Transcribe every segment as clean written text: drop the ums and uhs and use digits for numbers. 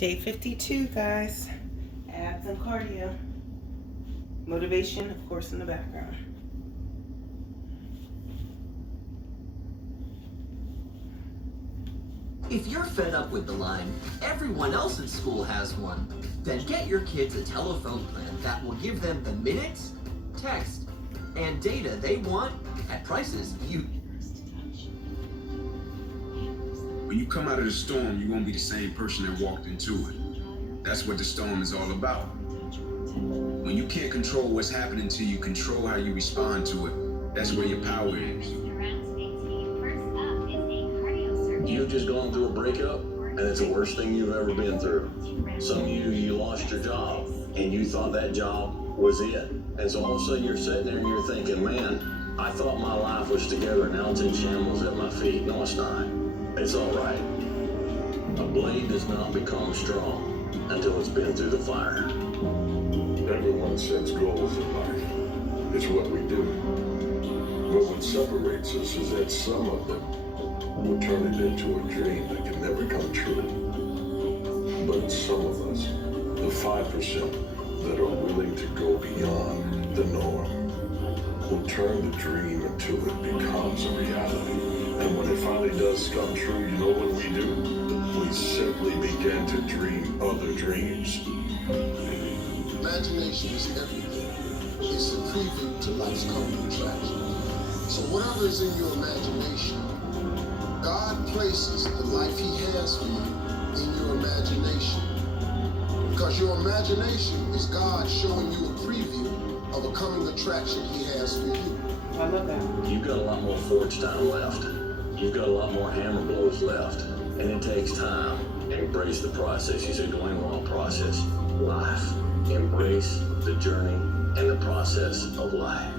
Day 52, guys. Abs and cardio. Motivation, of course, in the background. If you're fed up with the line, everyone else in school has one, then get your kids a telephone plan that will give them the minutes, text, and data they want at prices you... When you come out of the storm, you won't be the same person that walked into it. That's what the storm is all about. When you can't control what's happening to you, control how you respond to it. That's where your power is. You've just gone through a breakup, and it's the worst thing you've ever been through. Some of you lost your job, and you thought that job was it. And so all of a sudden you're sitting there and you're thinking, man, I thought my life was together, now it's in shambles at my feet. No, it's not. It's all right. A blade does not become strong until it's been through the fire. Everyone sets goals in life. It's what we do. But what separates us is that some of them will turn it into a dream that can never come true. But some of us, the 5% that are willing to go beyond the norm, will turn the dream until it becomes a reality. And when it finally does come true, you know what we do? We simply begin to dream other dreams. Imagination is everything. It's a preview to life's coming attraction. So whatever is in your imagination, God places the life He has for you in your imagination. Because your imagination is God showing you a preview of a coming attraction He has for you. I love that. You've got a lot more forge time left. You've got a lot more hammer blows left. And it takes time. Embrace the process. You said going along process. Life. Embrace the journey and the process of life.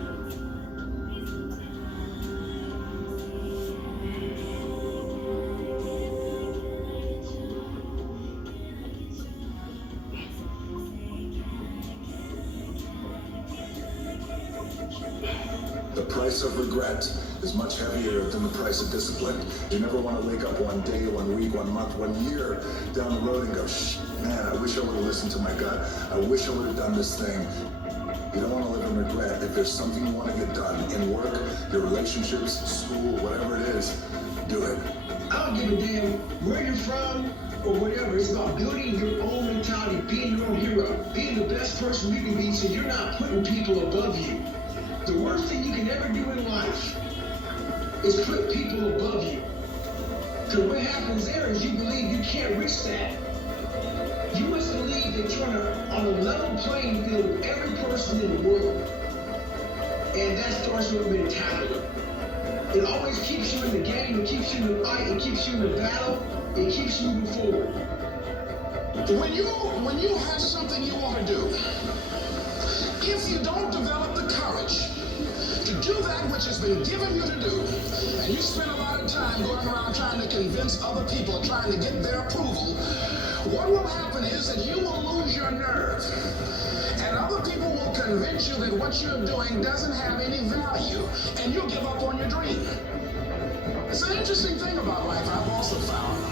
The price of regret is much heavier than the price of discipline. You never want to wake up one day, 1 week, 1 month, 1 year down the road and go, man, I wish I would have listened to my gut. I wish I would have done this thing. You don't want to live in regret. If there's something you want to get done in work, your relationships, school, whatever it is, do it. I don't give a damn where you're from or whatever. It's about building your own mentality, being your own hero, being the best person you can be so you're not putting people above you. The worst thing you can ever do in life is put people above you. Because what happens there is you believe you can't reach that. You must believe that you're on a level playing field with every person in the world. And that starts with mentality. It always keeps you in the game, it keeps you in the fight, it keeps you in the battle, it keeps you moving forward. When you have something you want to do, if you don't develop the courage to do that which has been given you to do, and you spend a lot of time going around trying to convince other people, trying to get their approval, what will happen is that you will lose your nerve. And other people will convince you that what you're doing doesn't have any value, and you'll give up on your dream. It's an interesting thing about life I've also found,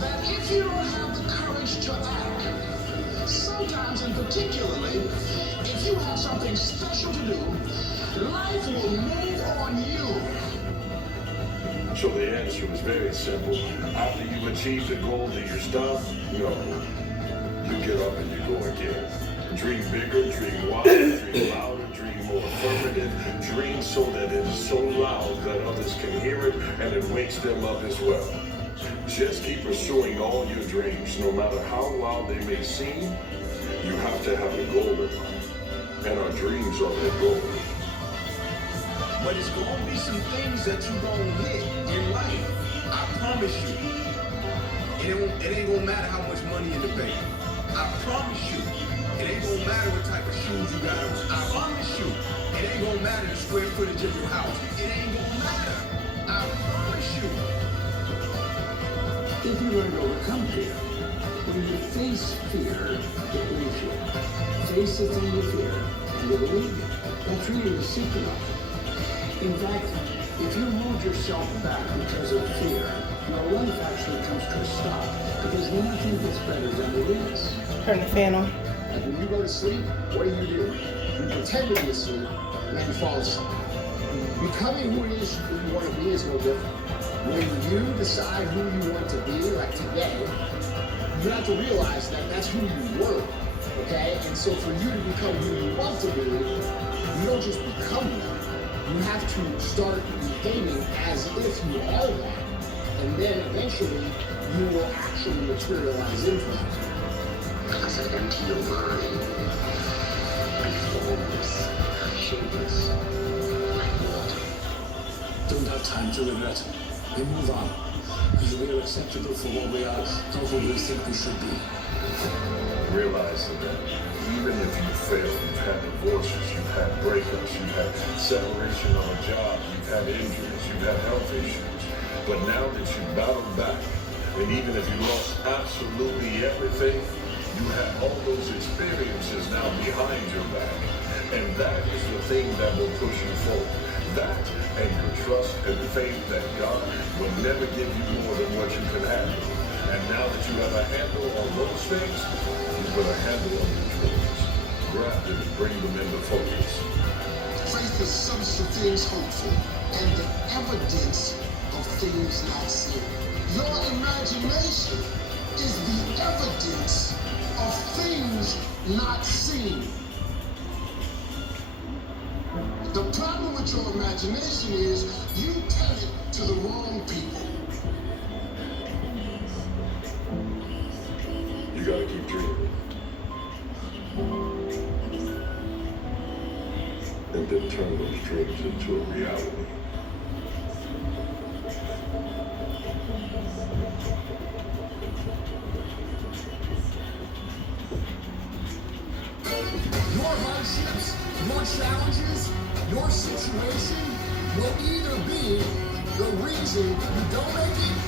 that if you don't have the courage to act, sometimes and particularly, if you have something special to do, life will move on you. So the answer is very simple. After you've achieved the goal to your stuff, no. You get up and you go again. Dream bigger, dream wider, dream louder, dream more affirmative. Dream so that it is so loud that others can hear it and it wakes them up as well. Just keep pursuing all your dreams, no matter how wild they may seem. You have to have a goal in life. And our dreams are that goal. But it's going to be some things that you're going to hit in life. I promise you. It ain't going to matter how much money in the bank. I promise you. It ain't going to matter what type of shoes you got on. I promise you. It ain't going to matter the square footage of your house. It ain't going to matter. I promise you. If you learn to overcome fear, when you face fear, it leaves you. Face the thing you fear, and it will leave you. That's really the secret of it. In fact, if you hold yourself back because of fear, your life actually comes to a stop, because nothing gets better than the real Turn the fan on. Like when you go to sleep, what do? You pretend to be asleep, and then you fall asleep. Becoming who it is you want to be is no different. When you decide who you want to be, like today, you have to realize that that's who you were, okay? And so for you to become who you want to be, you don't just become that. You have to start behaving as if you are that. And then eventually, you will actually materialize into that. I said, empty your mind. Be formless, shapeless, like water. Don't have time to regret. We move on. Because we are acceptable for what we are, not who we think we should be. Realizing that even if you fail, you've had divorces, you've had breakups, you've had separation on a job, you've had injuries, you've had health issues. But now that you've battled back, and even if you lost absolutely everything, you have all those experiences now behind your back. And that is the thing that will push you forward. That and your trust and faith that God will never give you more than what you can handle. And now that you have a handle on those things, you put a handle on your dreams. Grab them and bring them into focus. Faith is substance of things hoped for, and the evidence of things not seen. Your imagination is the evidence of things not seen. The problem with your imagination is you tell it to the wrong people. You gotta keep dreaming. And then turn those dreams into a reality. Your hardships, your challenges, your situation will either be the reason you don't make it,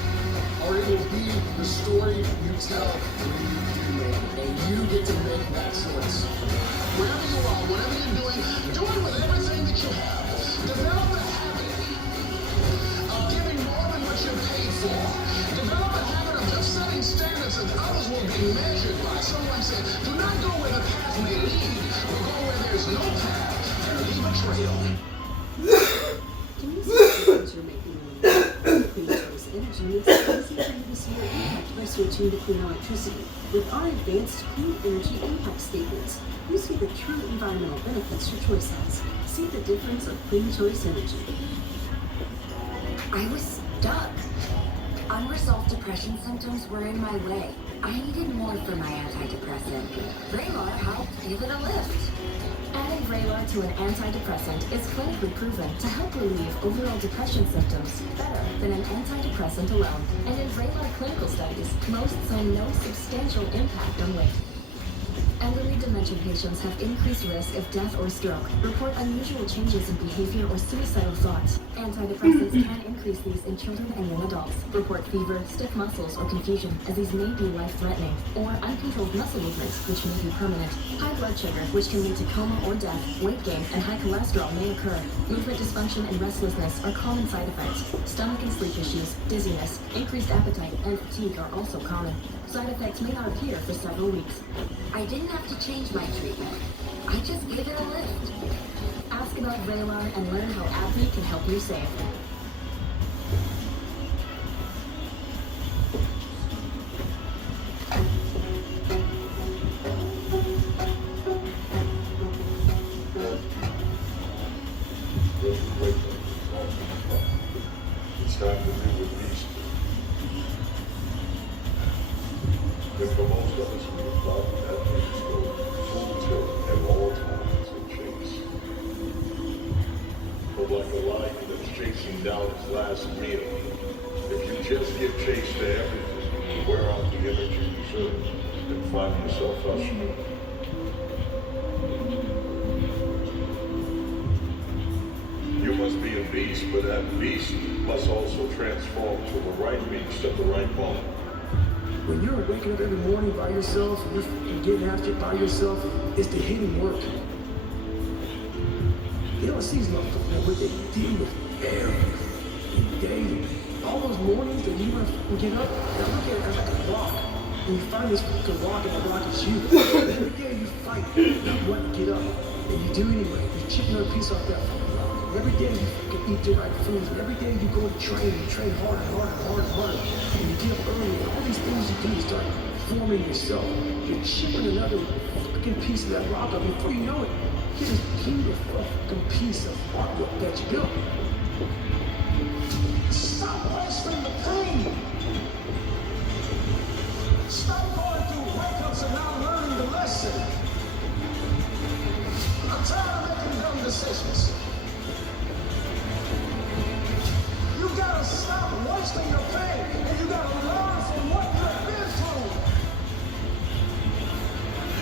or it will be the story you tell when you do make it. And you get to make that choice. Wherever you are, whatever you're doing, do it with everything that you have. Develop the habit of giving more than what you're paid for. Develop the habit of setting standards that others will be measured by. Someone said, do not go where the path may lead, but go where there's no path and leave a trail. Can you see the difference you're making in your Clean Choice Energy makes it easy for you to see your impact by switching to clean electricity. With our advanced clean energy impact statements, you see the true environmental benefits your choice has. See the difference of Clean Choice Energy. I was stuck. Unresolved depression symptoms were in my way. I needed more for my antidepressant. Vraylar helped give it a lift. Adding Vraylar to an antidepressant is clinically proven to help relieve overall depression symptoms better than an antidepressant alone. And in Vraylar clinical studies, most saw no substantial impact on weight. Elderly dementia patients have increased risk of death or stroke, report unusual changes in behavior or suicidal thoughts. Antidepressants can increase these in children and young adults, report fever, stiff muscles, or confusion, as these may be life-threatening, or uncontrolled muscle movements, which may be permanent. High blood sugar, which can lead to coma or death, weight gain, and high cholesterol may occur. Movement dysfunction and restlessness are common side effects. Stomach and sleep issues, dizziness, increased appetite, and fatigue are also common. Side effects may not appear for several weeks. I didn't have to change my treatment. I just gave it a lift. Ask about Vraylar and learn how AbbVie can help you save. It's time to do what needs to. And for most of us, we thought that things go full tilt at all times and chase. But like a lion that's chasing down his last meal, if you just give chase to everything, you wear out the energy reserves and find yourself frustrated. You must be a beast, but that beast must also transform to the right beast at the right moment. When you're waking up every morning by yourself and getting after it by yourself, it's the hidden work. They don't see what they deal with every day. All those mornings that you have to get up, now look at it as like a clock. and you find this fucking rock, and the rock is you. Every day you fight, not want to get up, and you do anyway. You chip another piece off that fucking rock. And every day you fucking eat the right foods, and every day you go to train, you train hard and hard and hard and hard, and you get up early, and all these things you do, you start forming yourself. You're chipping another fucking piece of that rock up. Before you know it, you get this beautiful fucking piece of artwork that you built. Stop wasting the pain. Stop going through breakups and not learning the lesson. I'm tired of making dumb decisions. You gotta stop wasting your pain, and you gotta learn from what you've been through.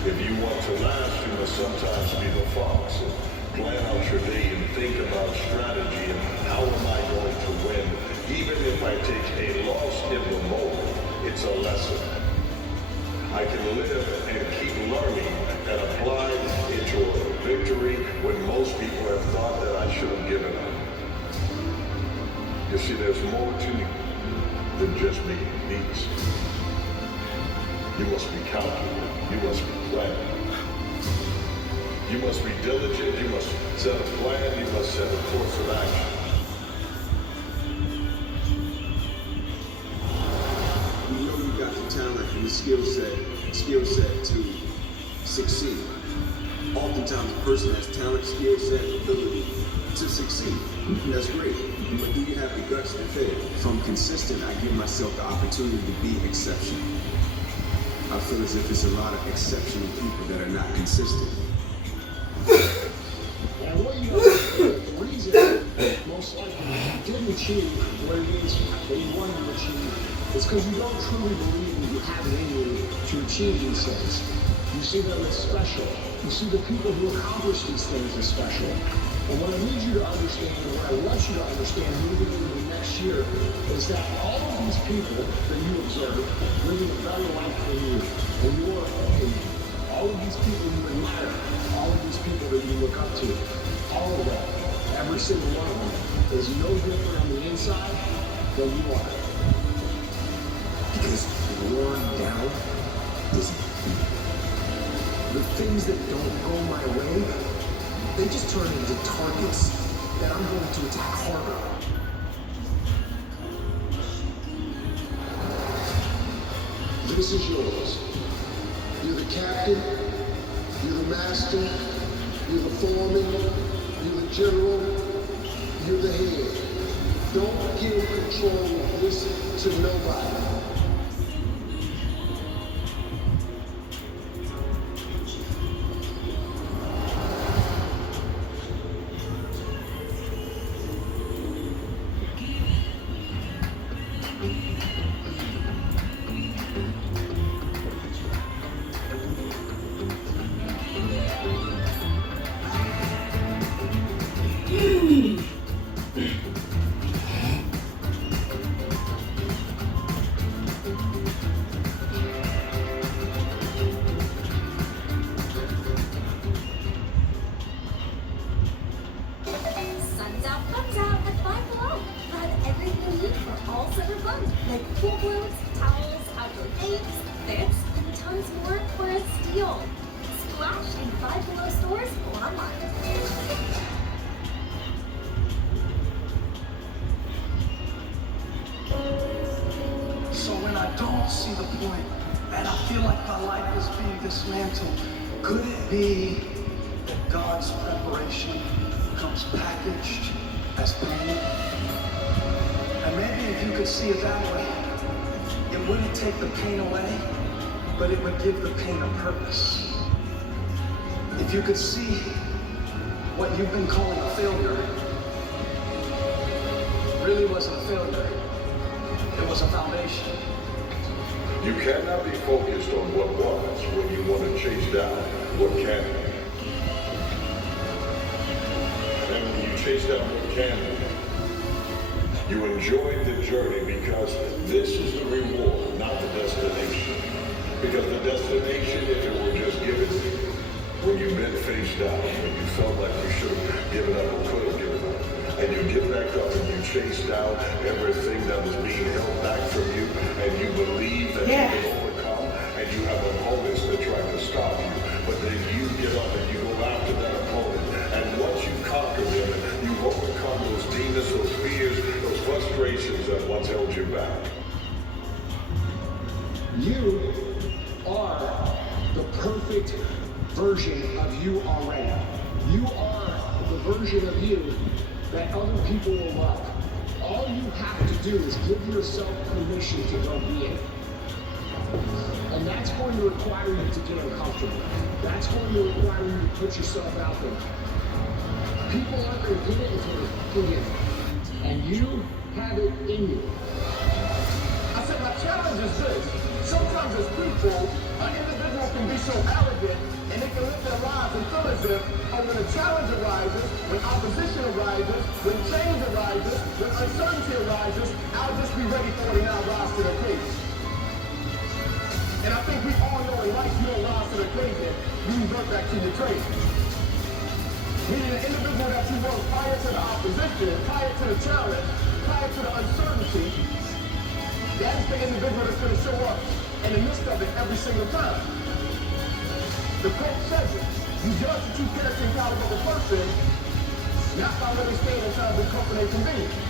If you want to last, you must sometimes be the fox and plan out your day and think about strategy and how am I going to win. Even if I take a loss in the moment, it's a lesson. I can live and keep learning and apply it to a victory when most people have thought that I should have given up. You see, there's more to you than just making beats. You must be calculated. You must be planned. You must be diligent. You must set a plan. You must set a course of action. You know you got the talent and the skill set to succeed. Oftentimes a person has talent, skill set, ability to succeed. That's great. But do you have the guts to fail? If I'm consistent, I give myself the opportunity to be exceptional. I feel as if it's a lot of exceptional people that are not consistent. And what you know, the reason most likely you didn't achieve what it is that you wanted to achieve is because you don't truly believe that you have it in you to achieve these things. You see them as special. You see the people who accomplish these things as special. And what I need you to understand, and what I want you to understand moving into the next year, is that all of these people that you observe living a better life than you, and your opinion, all of these people you admire, all of these people that you look up to, all of them, every single one of them, is no different on the inside than you are. Because worn down is the things that don't go my way, they just turn into targets that I'm going to attack harder. This is yours. You're the captain, you're the master, you're the foreman, you're the general, you're the head. Don't give control of this to nobody. Sun's out, fun's out at Five Below. Find everything you need for all summer fun, like pool balloons, towels, outdoor games, fits, and tons more for a steal. Splash in Five Below stores or online. So when I don't see the point, and I feel like my life is being dismantled, could it be that God's preparation comes packaged as pain? And maybe if you could see it that way, it wouldn't take the pain away, but it would give the pain a purpose. If you could see what you've been calling a failure really wasn't a failure, it was a foundation. You cannot be focused on what was when you want to chase down what can be. And when you chase down what can be, you enjoy the journey because this is the reward, not the destination. Because the destination, if it were just given to you, when you've been face down, when you felt like you should have given up or could have given up, and you get back up and you chase down everything that was being held back from you, and you believe that you can overcome, and you have opponents that try to stop you, but then you get up and you go after that opponent. And once you conquer them and you've overcome those demons, those fears, those frustrations that once held you back. You are the perfect version of you already. You are the version of you that other people will love. All you have to do is give yourself permission to go be it. And that's going to require you to get uncomfortable. That's going to require you to put yourself out there. People aren't going to get it until they get it. And you have it in you. I said my challenge is this. Sometimes as people, an individual can be so arrogant and they can live their lives and feel as if, when a challenge arises, when opposition arises, when change arises, when uncertainty arises, I'll just be ready for it and I'll rise to the occasion. And I think we all know in life you don't rise to the occasion, you revert back to your trade. Meaning the individual that you were prior to the opposition, prior to the challenge, prior to the uncertainty, that's the individual that's going to show up in the midst of it every single time. The quote says it. You judge the true character and caliber of a person, not by where they stand in times of comfort and convenience.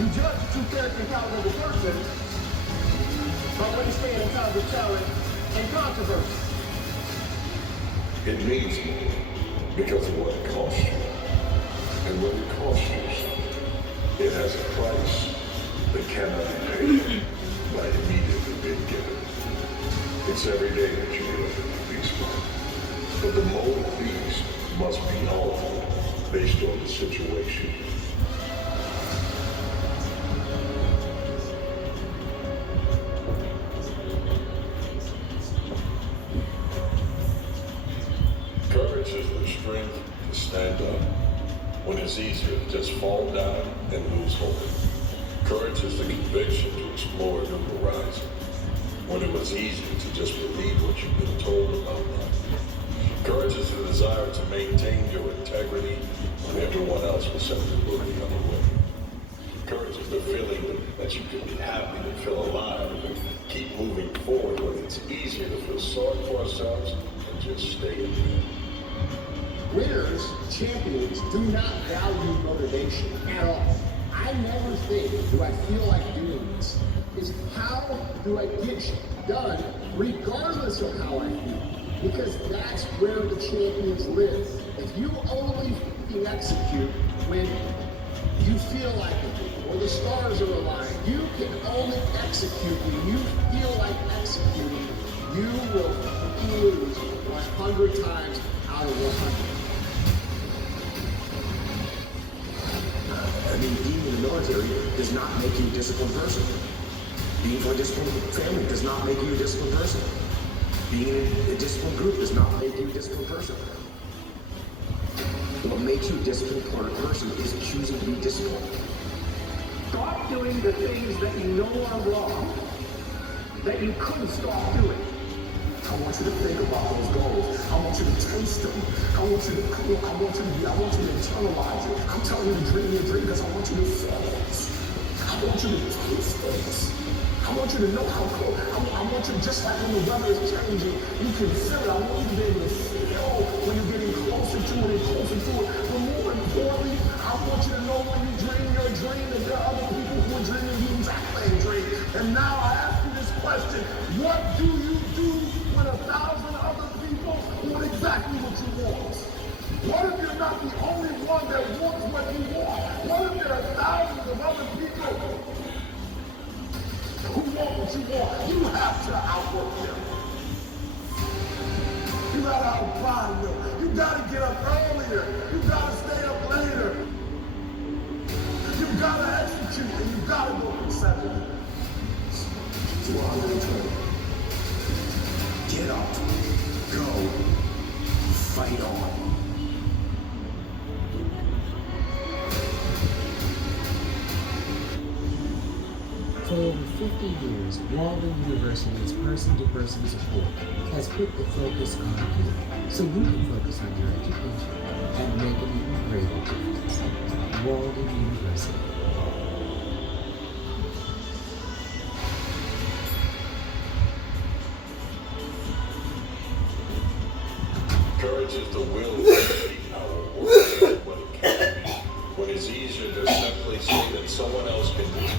You judge the true character and caliber of a person by where they stand in times of challenge and controversy. It means more because of what it costs you. And what it costs you, it has a price that cannot be paid by immediately being given. It's every day that you live in peace. But the mode of peace must be altered based on the situation. Courage is the strength to stand up when it's easier to just fall down and lose hope. Courage is the conviction to explore a new horizon when it was easier to just believe what you've been told about life. Courage is the desire to maintain your integrity when everyone else was simply looking the other way. Courage is the feeling that you can be happy and feel alive and keep moving forward when it's easier to feel sorry for ourselves and just stay in bed. Winners, champions, do not value motivation at all. I never think, do I feel like doing this? Is how do I get shit done regardless of how I feel? Because that's where the champions live. If you only execute when you feel like it, or the stars are aligned, you can only execute when you feel like executing, you will lose 100 times out of 100. I mean, being in the military does not make you a disciplined person. Being from a disciplined family does not make you a disciplined person. Being in a disciplined group does not make you a disciplined person. What makes you a disciplined person is choosing to be disciplined. Stop doing the things that you know are wrong, that you couldn't stop doing. I want you to think about those goals. I want you to taste them. I want you to internalize it. I'm telling you to dream your dream because I want you to feel it. I want you to taste things. I want you to know how cool. I want you, just like when the weather is changing, you can feel it. I want you to be able to feel when you're getting closer to it and closer to it. But more importantly, I want you to know when you dream your dream that there are other people who are dreaming the exact same dream. And now I ask you this question: what do you do when 1,000 other people want exactly what you want? What if you're not the only one that wants what you want? What if there are thousands of other people who want what you want? You have to outwork them. You gotta outbind them. You gotta get up earlier. You gotta stay up later. You gotta execute and you gotta go from 7 to 120. Get up, go, fight on. For over 50 years, Walden University's person-to-person support has put the focus on you, so you can focus on your education and make an even greater difference. Walden University. Courage is the will to see how a world is what it can be, when it's easier to simply say that someone else can do it.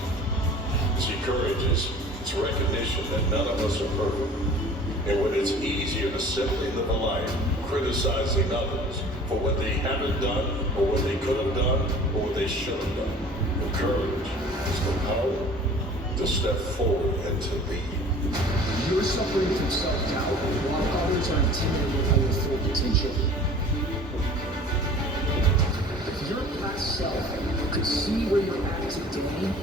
See, courage is it's recognition that none of us are perfect. And when it's easier to simply live a life criticizing others for what they haven't done, or what they could have done, or what they should have done. And courage is the power to step forward and to lead. You're suffering from self-doubt while others are intimidated by your full potential. If your past self could see where you're at today,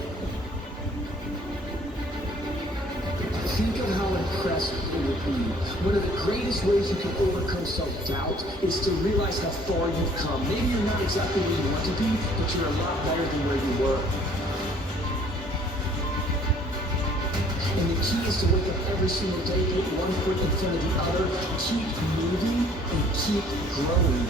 think of how impressed you would be. One of the greatest ways you can overcome self-doubt is to realize how far you've come. Maybe you're not exactly where you want to be, but you're a lot better than where you were. And the key is to wake up every single day, put one foot in front of the other, keep moving, and keep growing.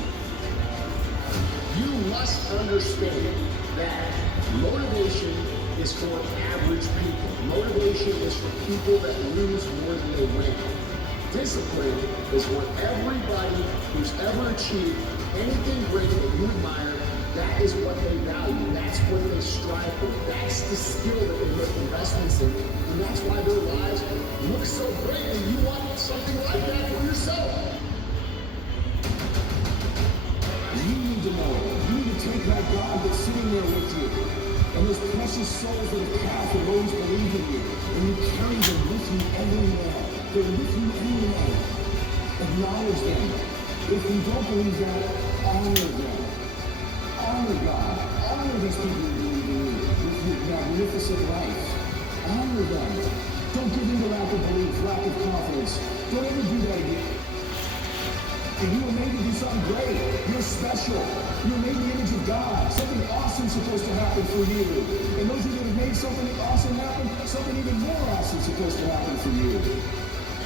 You must understand that motivation is for average people. Motivation is for people that lose more than they win. Discipline is what everybody who's ever achieved anything great that you admire, that is what they value. That's what they strive for. That's the skill that they make investments in. And that's why their lives look so great, and you want something like that for yourself. You need to know. You need to take that God that's sitting there with you, and those precious souls that have passed and always believed in you, and you carry them with you everywhere. They're with you anyway. Acknowledge them. If you don't believe that, honor them. Honor God. Honor these people who believe in you with your magnificent life. Honor them. Don't give in to lack of belief, lack of confidence. Don't ever do that again. And you were made to do something great. You're special. You're made in the image of God. Something awesome is supposed to happen for you. And those of you that have made something awesome happen, something even more awesome is supposed to happen for you.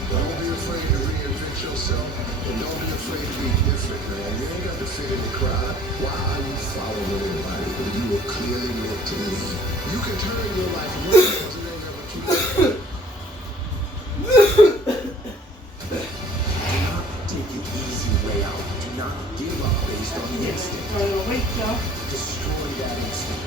Don't be afraid to reinvent yourself, and don't be afraid to be different, man. You ain't got to fit in the crowd. Why are you following everybody when you were clearly meant to lead? You can turn your life around because it ain't ever too late. Do not take the easy way out. Do not give up based on the instinct. Destroy that instinct.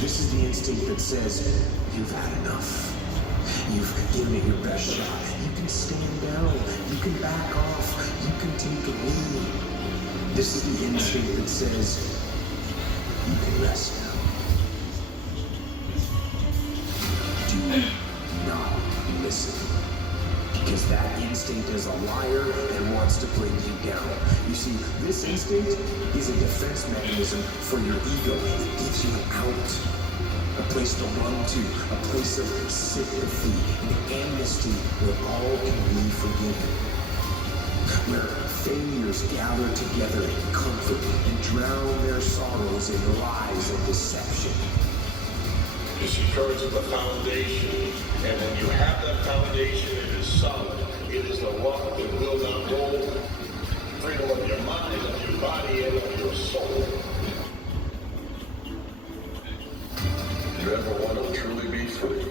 This is the instinct that says, you've had enough. You've given it your best shot. You can stand down. You can back off. You can take a knee. This is the instinct that says, you can rest now. Do not listen. Because that instinct is a liar and wants to bring you down. You see, this instinct is a defense mechanism for your ego. It gives you an out, a place to run to, a place of sympathy and amnesty where all can be forgiven. Where failures gather together in comfort and drown their sorrows in lies and deception. You see, courage is the foundation, and when you have that foundation, it is solid. It is the rock that will not roll. Freedom of your mind, of your body, and of your soul. You ever want to truly be free?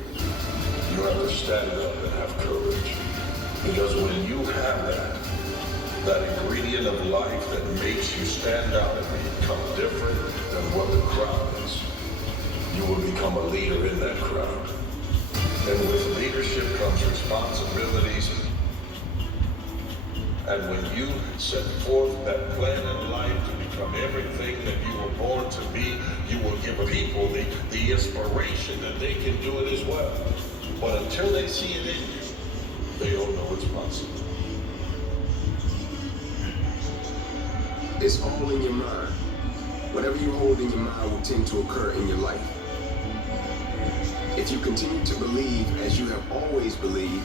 You have to stand up and have courage. Because when you have that ingredient of life that makes you stand out and become different than what the crowd is, you will become a leader in that crowd. And with leadership comes responsibilities. And when you set forth that plan in life to become everything that you were born to be, you will give people the inspiration that they can do it as well. But until they see it in you, they don't know it's possible. It's all in your mind. Whatever you hold in your mind will tend to occur in your life. If you continue to believe as you have always believed,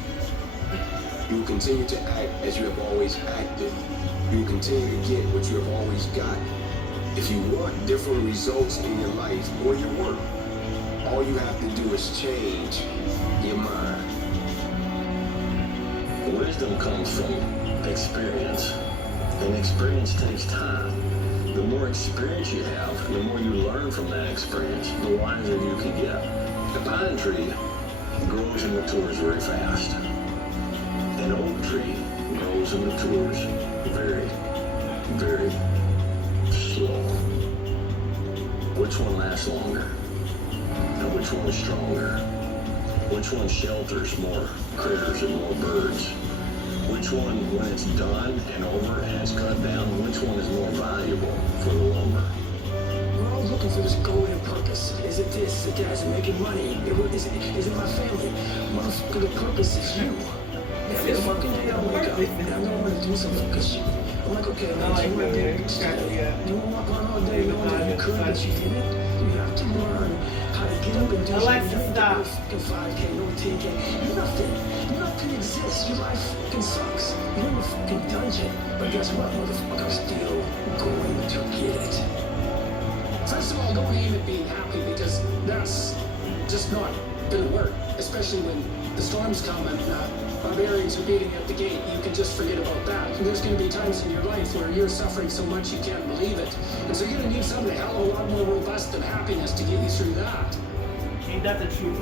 you will continue to act as you have always acted. You will continue to get what you have always got. If you want different results in your life or your work, all you have to do is change your mind. Wisdom comes from experience, and experience takes time. The more experience you have, the more you learn from that experience, the wiser you can get. A pine tree grows and matures very fast. An oak tree grows and matures very, very slow. Which one lasts longer? And which one is stronger? Which one shelters more critters and more birds? Which one, when it's done and over and it's cut down, which one is more valuable for the lumber? We're all looking for this goal and purpose. Is it this? Is it that? Is it making money? Is it my family? Motherfucker, the purpose is you. Every fucking day I wake up and I know I'm gonna do something because I'm like, okay, I'm gonna do my day. You won't walk around all day knowing that you could, but you didn't. You have to learn how to get up and do something. Stop. Fucking 5K, no 10K. Nothing exists. Your life fucking sucks. You're in a fucking dungeon. But guess what, motherfucker? I'm still going to get it. First of all, don't aim at being happy because that's just not gonna work. Especially when the storms come and barbarians are beating at the gate. You can just forget about that. And there's gonna be times in your life where you're suffering so much you can't believe it. And so you're gonna need something a hell of a lot more robust than happiness to get you through that. Ain't that the truth?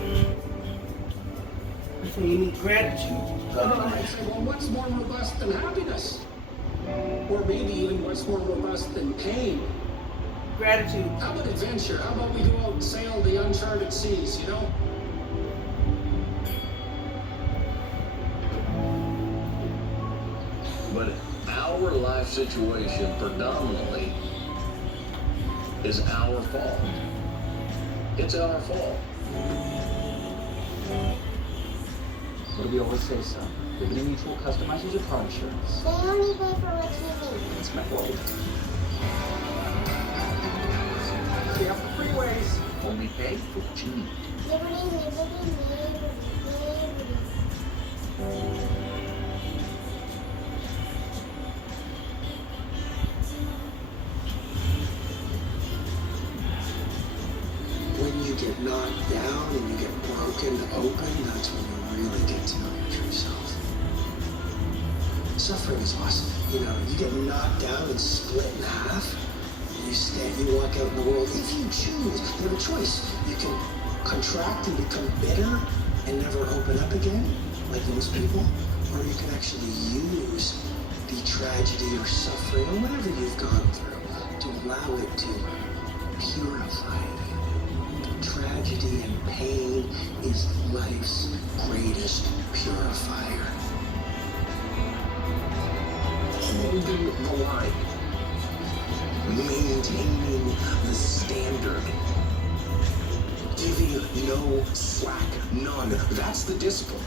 So you need gratitude. I might say, well, what's more robust than happiness? Or maybe even what's more robust than pain? Gratitude. How about adventure? How about we go out and sail the uncharted seas, you know? But our life situation predominantly is our fault. It's our fault. What do we always say, son? Liberty Mutual customizes your car insurance. They only pay for what you need. It's my fault. Stay off the freeways. Only pay for what you need. Liberty, liberty, liberty. When you get knocked down and you get broken open, that's when you really get to know your true self. Suffering is awesome. You know, you get knocked down and split in half. You stand, you walk out in the world. If you choose, you have a choice. You can contract and become bitter and never open up again, like most people, or you can actually use the tragedy or suffering or whatever you've gone through to allow it to purify you. Tragedy and pain is life's greatest purifier. Holding the line. Maintaining the standard. Giving no slack, none. That's the discipline.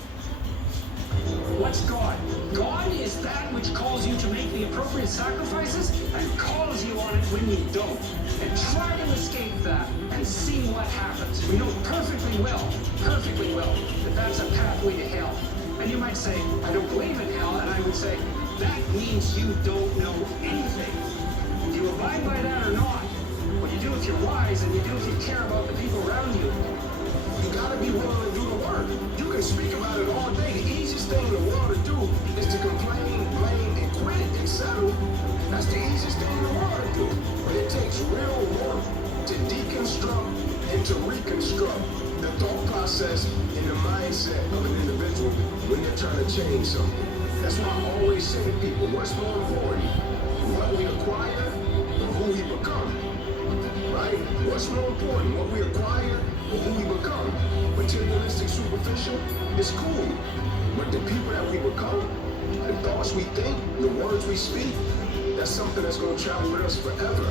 What's God? God is that which calls you to make the appropriate sacrifices and calls you on it when you don't. And try to escape that and see what happens. We know perfectly well, that that's a pathway to hell. And you might say, I don't believe in hell, and I would say, that means you don't know anything. Do you abide by that or not? What you do if you're wise and you do if you care about the people around you. You gotta be willing to do the work. You can speak about it all day. The easiest thing in the world to do is to complain, blame, and quit and settle. That's the easiest thing in the world to do. But it takes real work to deconstruct and to reconstruct the thought process and the mindset of an individual when they're trying to change something. That's why I always say to people, what's more important? What we acquire or who we become? Right? What's more important? What we acquire or who we become? Materialistic, superficial, it's cool. But the people that we become, the thoughts we think, the words we speak, that's something that's going to travel with us forever.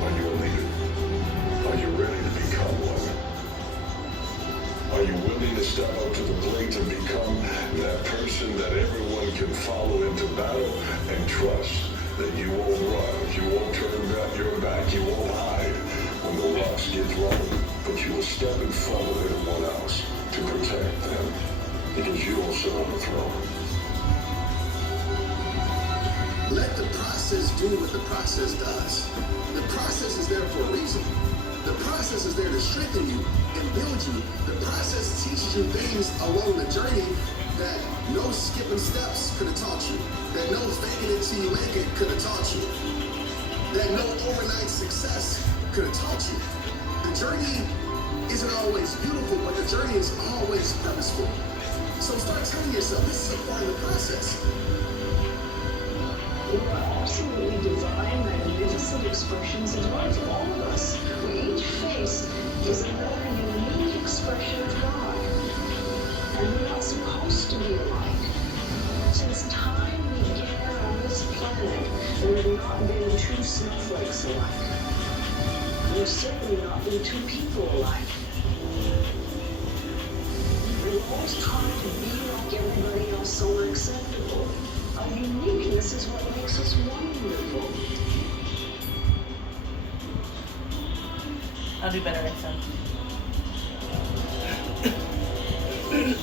Are you a leader? Are you ready to become one? Are you willing to step up to the plate and become that person that everyone can follow into battle and trust that you won't run, you won't turn back your back, you won't hide when the rocks get rolling, but you will step in front of everyone else to protect them because you will sit on the throne. Let the process do what the process does. The process is there for a reason. The process is there to strengthen you and build you. The process teaches you things along the journey that no skipping steps could have taught you, that no faking it till you make it could have taught you, that no overnight success could have taught you. The journey isn't always beautiful, but the journey is always purposeful. So start telling yourself, this is a part of the process. We are absolutely divine, magnificent expressions of life, all of us. Each face is another unique expression of God. And we're not supposed to be alike. Since time began on this planet, there have not been two snowflakes alike. There's certainly not been two people alike. We're always trying to be like everybody else so we're acceptable. Our uniqueness is what makes us wonderful. I'll do better next time.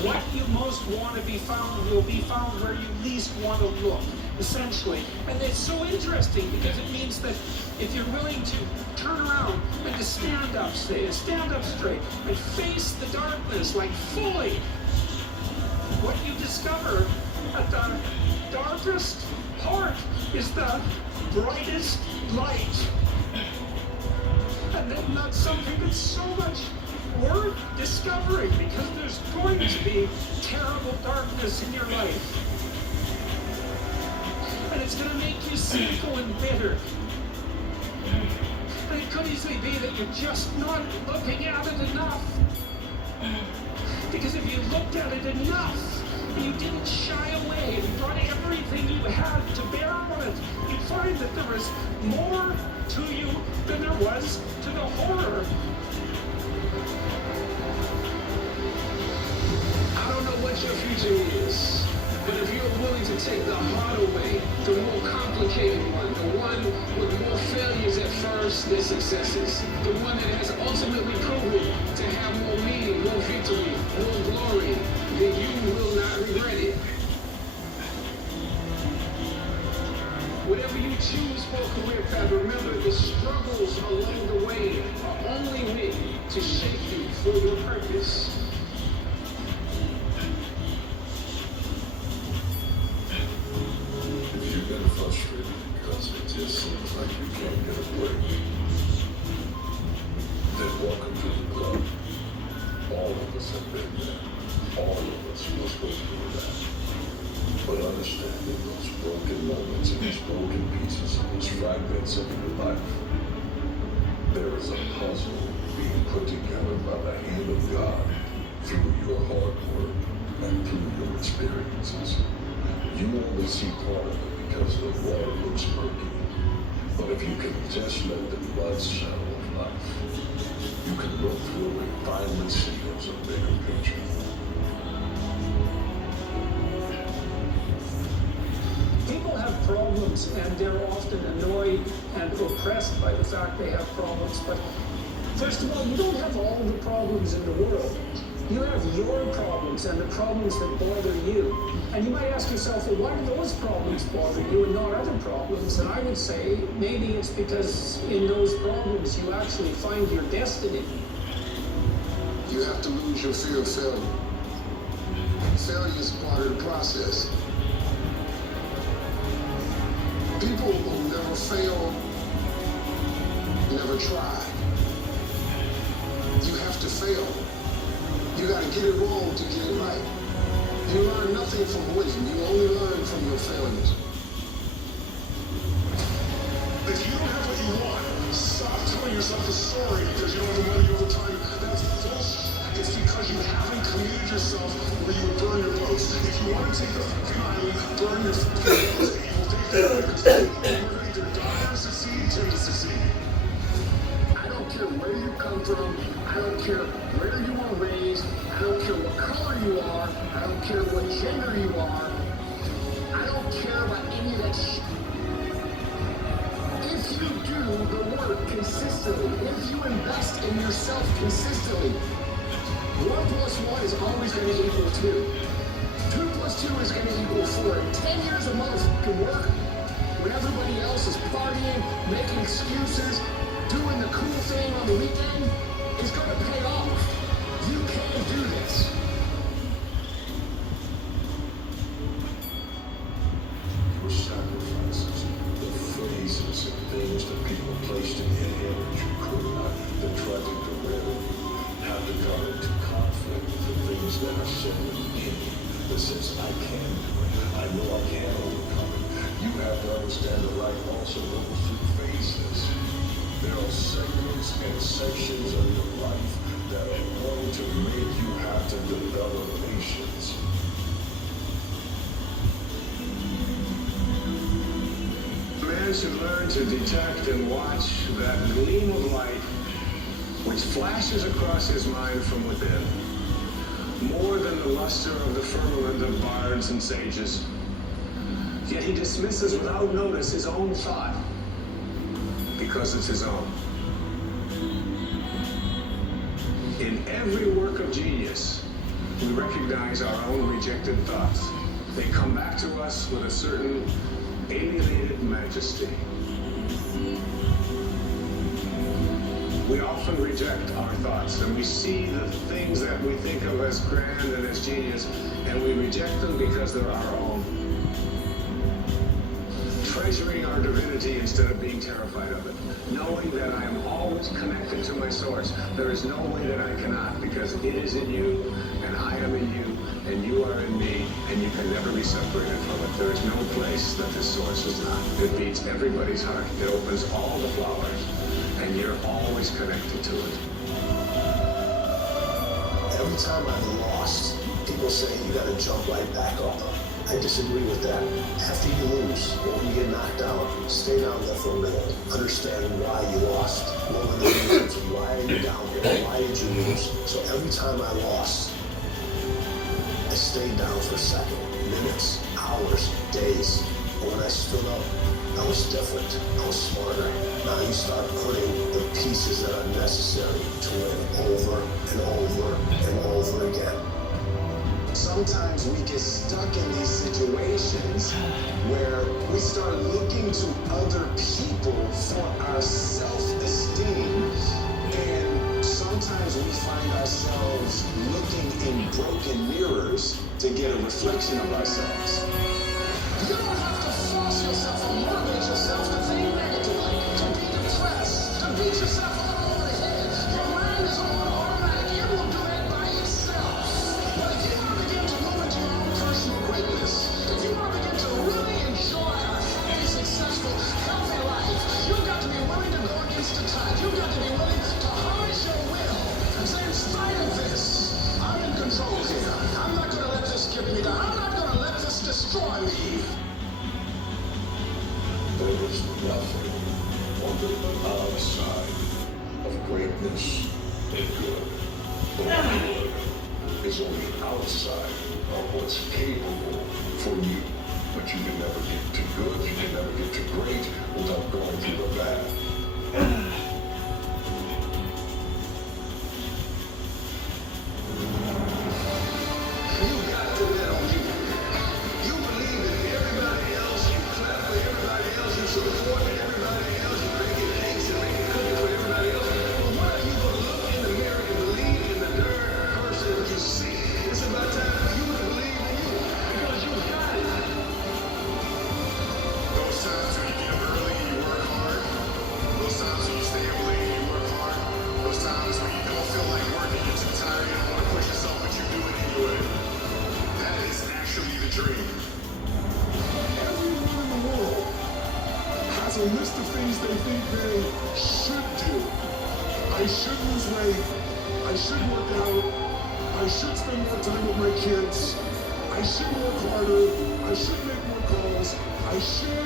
What you most want to be found will be found where you least want to look, essentially. And it's so interesting because it means that if you're willing to turn around and to stand up straight and face the darkness like fully, what you discover at the darkest part is the brightest light. And then that's something that's so much worth discovering, because there's going to be terrible darkness in your life. And it's going to make you cynical and bitter. And it could easily be that you're just not looking at it enough. Because if you looked at it enough, and you didn't shy away and brought everything you had to bear on it, you'd find that there was more to you than there was to the horror. I don't know what your future is, but if you're willing to take the harder way, the more complicated one, the one with more failures at first than successes, the one that has ultimately proven to have more meaning, more victory, more glory, then you will not regret it. Whatever you choose for a career path, remember the struggles along the way are only meant to shape you for your purpose. If you've been frustrated because it just seems like you can't get a break, then welcome to the club. All of us have been there. All of us must go through that. But understanding those broken moments and those broken pieces and those fragments of your life, there is a puzzle being put together by the hand of God through your hard work and through your experiences. You only see part of it because the water looks murky. But if you can just let the blood shadow of life, you can look through and finally see there's a bigger picture. People have problems, and they're often annoyed and oppressed by the fact they have problems. But first of all, you don't have all the problems in the world. You have your problems and the problems that bother you. And you might ask yourself, well, why do those problems bother you and not other problems? And I would say maybe it's because in those problems you actually find your destiny. You have to lose your fear of failure. Failure is part of the process. People who never fail never try. You have to fail. You gotta get it wrong to get it right. You learn nothing from wisdom. You only learn from your failures. If you don't have what you want, stop telling yourself a story because you don't have the money over time. That's bullshit. It's because you haven't committed yourself where you would burn your boats. If you want to take the fucking island, burn your fucking boats, and you will take that island because we're going to either die or succeed to succeed. I don't care where you come from. I don't care where you were raised. I don't care what color you are. I don't care what gender you are. I don't care about any of that shit. If you do the work consistently, if you invest in yourself consistently, 1 plus 1 is always going to equal 2. 2 plus 2 is going to equal 4. And 10 years a month can work when everybody else is partying, making excuses, doing the cool thing on the weekend is going to pay off. You can do this. For sacrifices, the phrases and things that people placed in your head that you could not, that tried to derail you, have to come into conflict with the things that are said within you that says, I can do it. I know I can overcome it. You have to understand that life also goes through phases. There are segments and sections of your life that are going to make you have to develop patience. Man should learn to detect and watch that gleam of light which flashes across his mind from within, more than the luster of the firmament of bards and sages. Yet he dismisses without notice his own thought, because it's his own. In every work of genius, we recognize our own rejected thoughts. They come back to us with a certain alienated majesty. We often reject our thoughts, and we see the things that we think of as grand and as genius, and we reject them because they're our own. Treasuring our divinity instead of being terrified of it. Knowing that I am always connected to my source. There is no way that I cannot, because it is in you, and I am in you, and you are in me, and you can never be separated from it. There is no place that this source is not. It beats everybody's heart. It opens all the flowers, and you're always connected to it. Every time I've lost, people say you gotta jump right back up. I disagree with that. After you lose, or when you get knocked out, stay down there for a minute. Understand why you lost. What were the reasons? Why are you down here? Why did you lose? So every time I lost, I stayed down for a second, minutes, hours, days. But when I stood up, I was different. I was smarter. Now you start putting the pieces that are necessary to win over and over and over again. Sometimes we get stuck in these situations where we start looking to other people for our self-esteem, and sometimes we find ourselves looking in broken mirrors to get a reflection of ourselves. You don't have to force yourself or motivate yourself to think negatively, to be depressed, to beat yourself all over the head. Your mind is on automatic. It will do that by itself. But if you want to begin to move into your own personal greatness, if you want to begin to really enjoy a happy, successful, healthy life, you've got to be willing to go against the tide. You've got to be willing to harness your will and say, in spite of this, I'm in control here. I'm not going to let this get me down. I'm not going to let this destroy me. There is nothing on the outside of greatness and good. But good is on the outside of what's capable for you. But you can never get to good, you can never get to great without going through the bad. A list of things they think they should do. I should lose weight. I should work out. I should spend more time with my kids. I should work harder. I should make more calls. I should.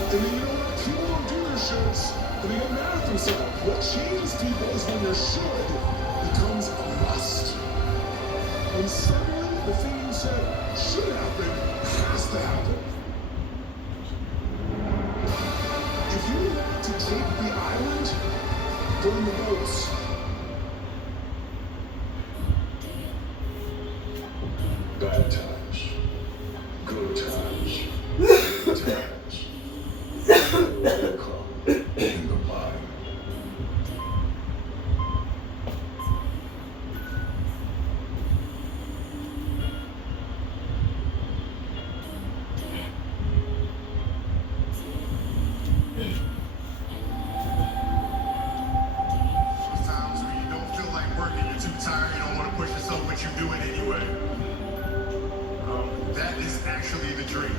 And then you know what? People don't do their shoulds, and they get mad at themselves. What changes people is when your should becomes a must. And suddenly the thing you said should happen has to happen. If you want to take the island, burn the boats. Bad times, good times, good times. They will come. but you do it anyway. That is actually the dream.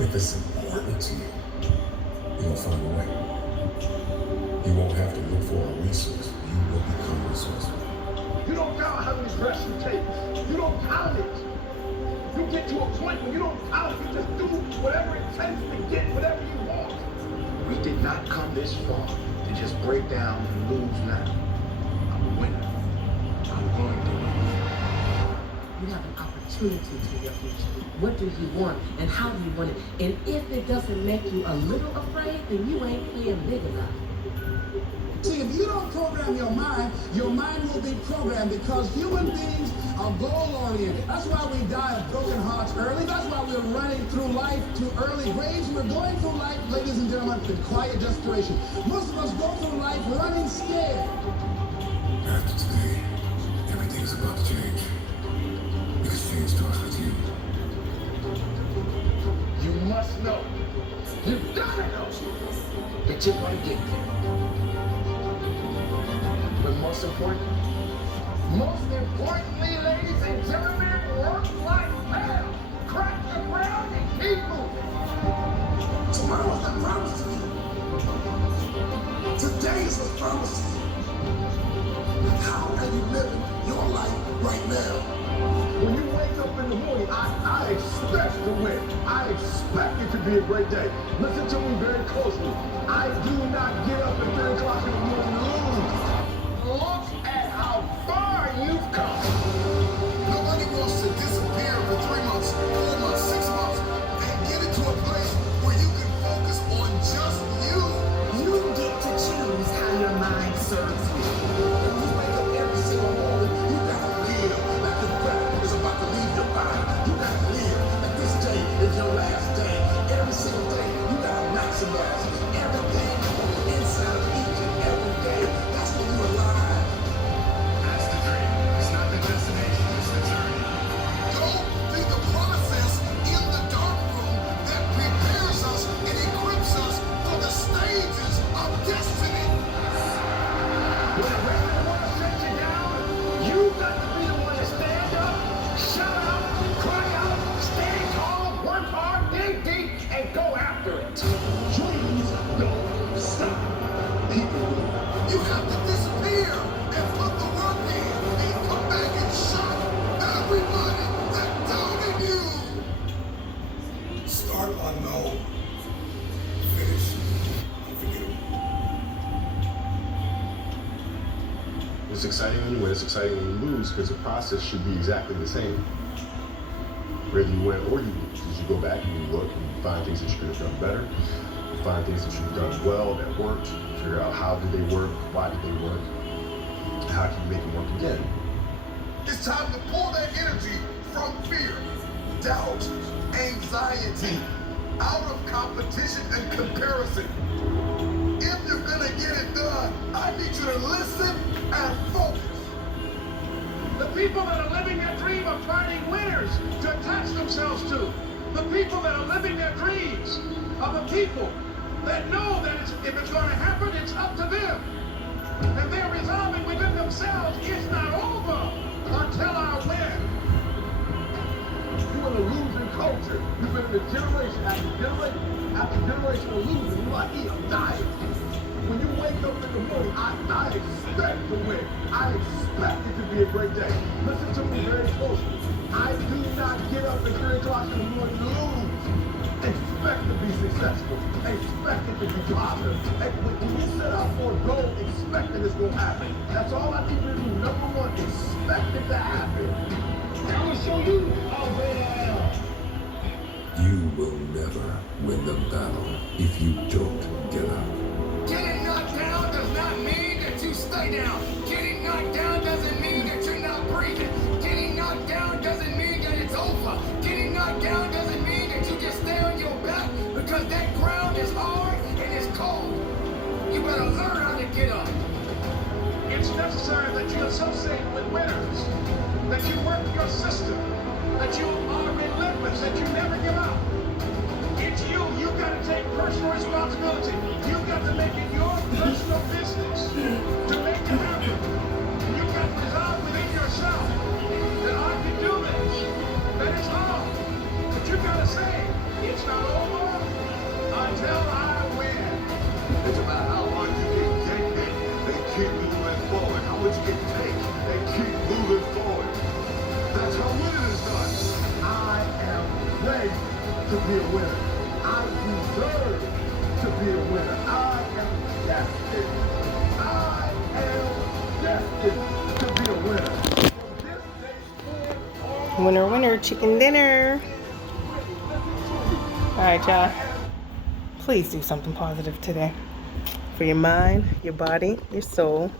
If it's important to you, you'll find a way. You won't have to look for a resource. You will become resourceful. You don't count how many breaths you take. You don't count it. You get to a point where you don't count it. You just do whatever it takes to get whatever you want. We did not come this far to just break down and lose now. I'm a winner. I'm going to win. You have an opportunity to your future. What do you want and how do you want it? And if it doesn't make you a little afraid, then you ain't playing big enough. See, if you don't program your mind will be programmed because human beings are goal-oriented. That's why we die of broken hearts early. That's why we're running through life to early graves. We're going through life, ladies and gentlemen, in quiet desperation. Most of us go through life running scared. After today, everything is about to change. Because change starts with you. You must know. You gotta know that you're gonna get there. But most importantly, ladies and gentlemen, work like hell. Crack the ground and keep moving. Tomorrow's not promised to you. Today is what's promised to you. How are you living your life right now? When you wake up in the morning, I expect to win. I expect it to be a great day. Listen to me very closely. I do not get up at 3 o'clock in the morning to lose. Look at how far you've come. Nobody wants to disappear for 3 months, 4 months, 6 months, and get into a place where you can focus on just you. You get to choose how your mind serves you. When you wake up every single morning, you gotta live like the breath is about to leave your body. You gotta live like this day is your last day. Every single day, you gotta maximize everything inside of each and every day. That's when you're alive. That's the dream. It's not the destination, it's the journey. Go through the process in the dark room that prepares us and equips us for the stages of destiny. When the rest of the world shuts you down, you got to be the one to stand up, shout out, cry out, stand tall, work hard, dig deep, and go after it. Dreams don't stop. People will. You have to disappear and put the work in and come back and shock everybody that doubted you. Start unknown. Finish unforgettable. It's exciting when you win, it's exciting when you lose, because the process should be exactly the same. Whether you win or you lose, as you go back and you look and you find things that you could have done better, you find things that you've done well that worked, figure out how did they work, why did they work, and how can you make them work again. It's time to pull that energy from fear, doubt, anxiety, out of competition and comparison. If you're gonna get it done, I need you to listen and focus. The people that are living their dream are finding winners to attach themselves to. The people that are living their dreams are the people that know that if it's going to happen, it's up to them. And they're resolving within themselves, it's not over until I win. You're in a losing culture. You've been in a generation after generation after generation of losing. You're like, I'm dying. When you wake up in the morning, I expect to win. I expect it to be a great day. Listen to me very closely. I do not get up at 3 o'clock in the morning to lose. Expect to be successful. Expect it to be positive. And when you set out for a goal, expect that it's going to happen. That's all I need you to do. Number one, expect it to happen. I'm going to show you how great I am. You will never win the battle if you don't get up. Getting knocked down does not mean that you stay down. Getting knocked down doesn't mean that you're not breathing. Getting knocked down doesn't mean that it's over. Getting knocked down doesn't mean that you just stay on your back because that ground is hard and it's cold. You better learn how to get up. It's necessary that you associate with winners, that you work your system, that you are relentless, that you never give up. It's you. You've got to take personal responsibility. You've got to make it your personal business to make it happen. You've got to resolve It's about how much you can take it and keep moving forward. How much you can take and keep moving forward. That's how winning is done. I am ready to be a winner. I deserve to be a winner. I am destined. I am destined to be a winner. Winner, winner, chicken dinner. All right, y'all. Please do something positive today for your mind, your body, your soul,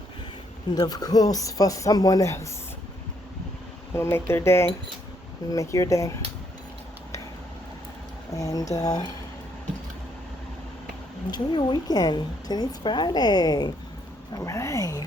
and of course for someone else. It'll make their day. It'll make your day. And enjoy your weekend. Today's Friday. All right.